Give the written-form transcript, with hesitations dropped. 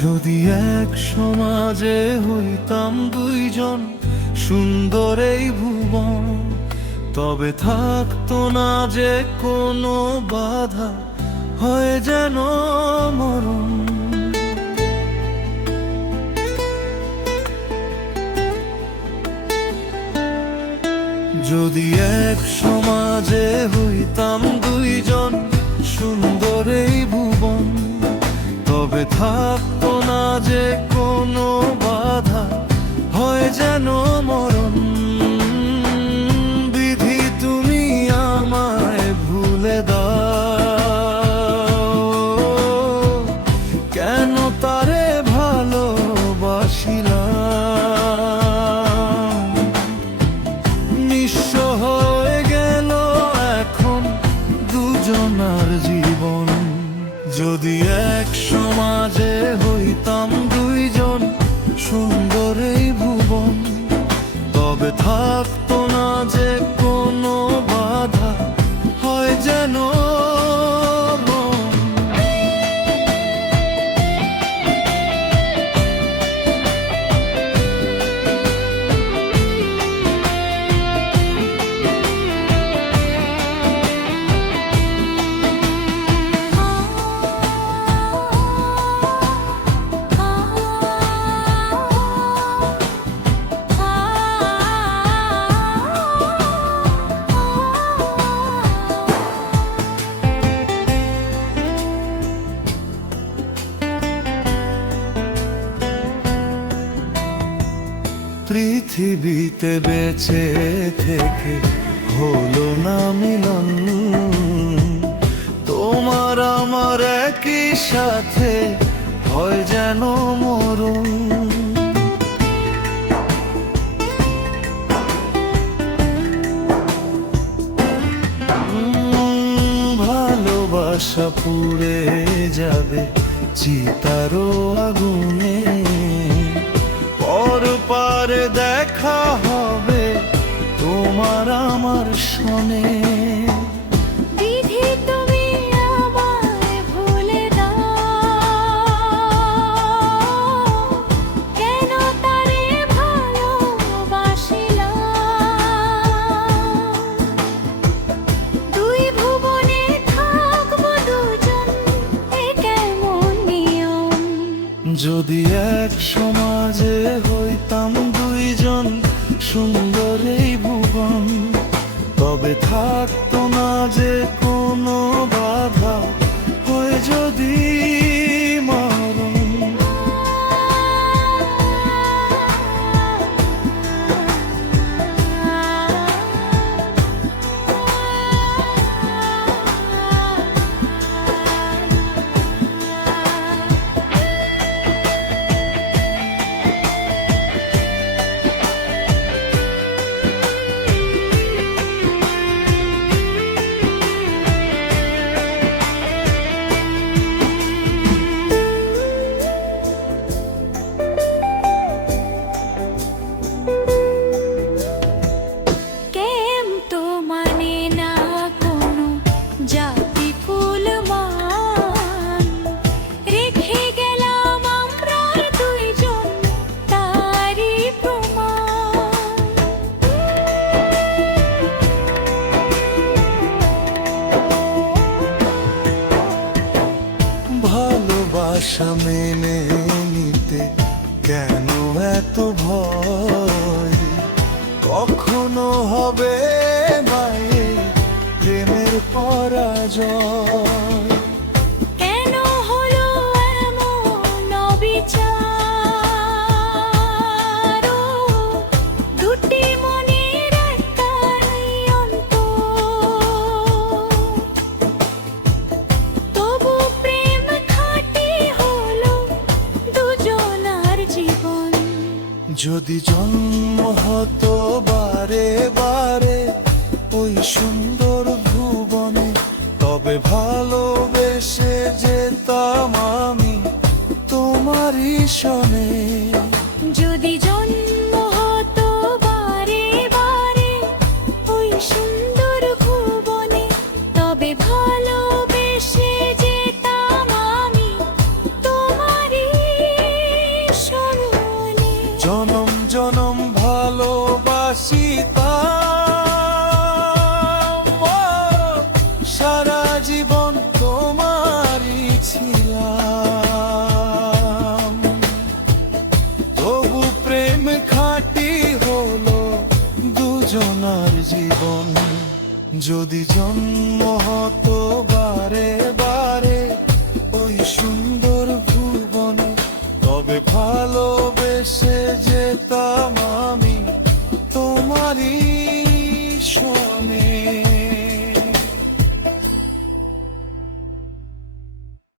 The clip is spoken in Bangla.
যদি এক সমাজে হইতাম দুইজন, সুন্দর এই ভুবন, তবে থাকতো না যে কোনো বাধা, হয় যেন মরণ। যদি এক সমাজে হইতাম দুইজন, সুন্দর এই ভুবন, তবে থাকতো না যে কোনো বাধা, হয় যেন মরণ। বিধি তুমি আমায় ভুলে দাও, কেন তারে ভালোবাসিলাম। নিঃস্ব হয়ে গেল এখন দুজনার জীবন। যদি এক সমাজে হইতাম দুইজন, সুন্দর এই ভুবন, তবে থাকতো না যে কোনো বাধা, হয় যেন পৃথিবীতে বেঁচে থেকে হলো না মিলন, তোমার আমার একই সাথে হয় যেন মরণ। ভালোবাসা পুড়ে যাবে চিতারও আগুনে, পর পারে দেখা হবে তোমার আমার সনে। বিধি তুমি আমায় ভুলে দাও, কেন তারে ভালোবাসিলাম। দুই ভুবনে থাকবো দুজন, এ কেমন নিয়ম। যদি এক সমাজে হইতাম দুইজন, সুন্দর এই ভুবন, তবে থাকতো না যে কোনো বাধা, হয় যদি মরণ। ভালোবাসা মেনে নিতে কেন এত ভয়, কখনো হবে মায়ে প্রেমের পরাজয়। কেন হলো এমন অবিচার, দুটি মনের একটাই অন্তর, তবু প্রেম খাঁটি হলো দুজনার জীবন। যদি জন্ম হতো বারে বারে ওই সুন্দর ভুবনে, তবে ভালোবেসে যেতাম আমি তোমারই সনে। যদি জন্ম হতো বারে বারে ওই সুন্দর ভুবনে, তবে ভালোবেসে যেতাম আমি তোমারই জনম জনম ভালোবাসিতাম ও, সারা জীবন তোমারই ছিলাম। তবু প্রেম খাঁটি হলো দুজনার জীবন। যদি জন্ম হতো বারে বারে ওই সুন্দর ভুবনে, তবে ভালোবেসে যে